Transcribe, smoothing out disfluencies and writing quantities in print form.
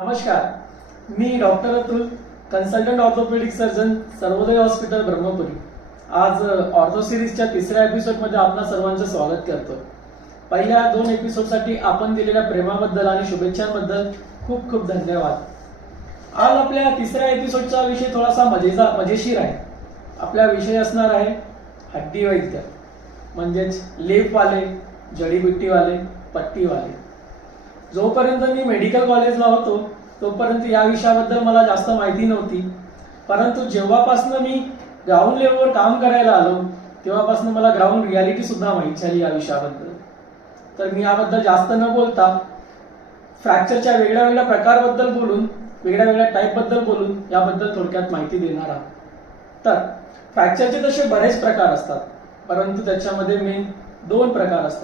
नमस्कार, मी doctor Atul, consultant orthopaedic surgeon, Sarvodaya hospital Brahmapuri. आज ऑर्थो सिरीजच्या तिसऱ्या एपिसोडमध्ये आपणा सर्वांचं स्वागत करतो. पहिल्या 2 एपिसोडसाठी आपण दिलेल्या प्रेमाबद्दल आणि शुभेच्छांबद्दल खूप खूप धन्यवाद. आज आपल्या तिसऱ्या एपिसोडचा विषय थोडासा मजेशीर आहे. आपला विषय असणार आहे हड्डी वैद्य, म्हणजेच लेपवाले, जडीबुट्टीवाले, पट्टीवाले. जोपर्यंत मी मेडिकल कॉलेजला होतो तोपर्यंत या विषयाबद्दल मला जास्त माहिती नव्हती. परंतु जेव्हापासून मी ग्राउंड लेवलवर काम करायला आलो तेव्हापासून मला ग्राउंड रियालिटी सुद्धा माहीत झाली या विषयाबद्दल. तर मी याबद्दल जास्त न बोलता फ्रॅक्चरच्या वेगळ्या वेगळ्या प्रकाराबद्दल बोलून, वेगळ्या वेगळ्या टाईपबद्दल बोलून याबद्दल थोडक्यात माहिती देणार आहोत. तर फ्रॅक्चरचे तसे बरेच प्रकार असतात, परंतु त्याच्यामध्ये मेन 2 प्रकार असतात.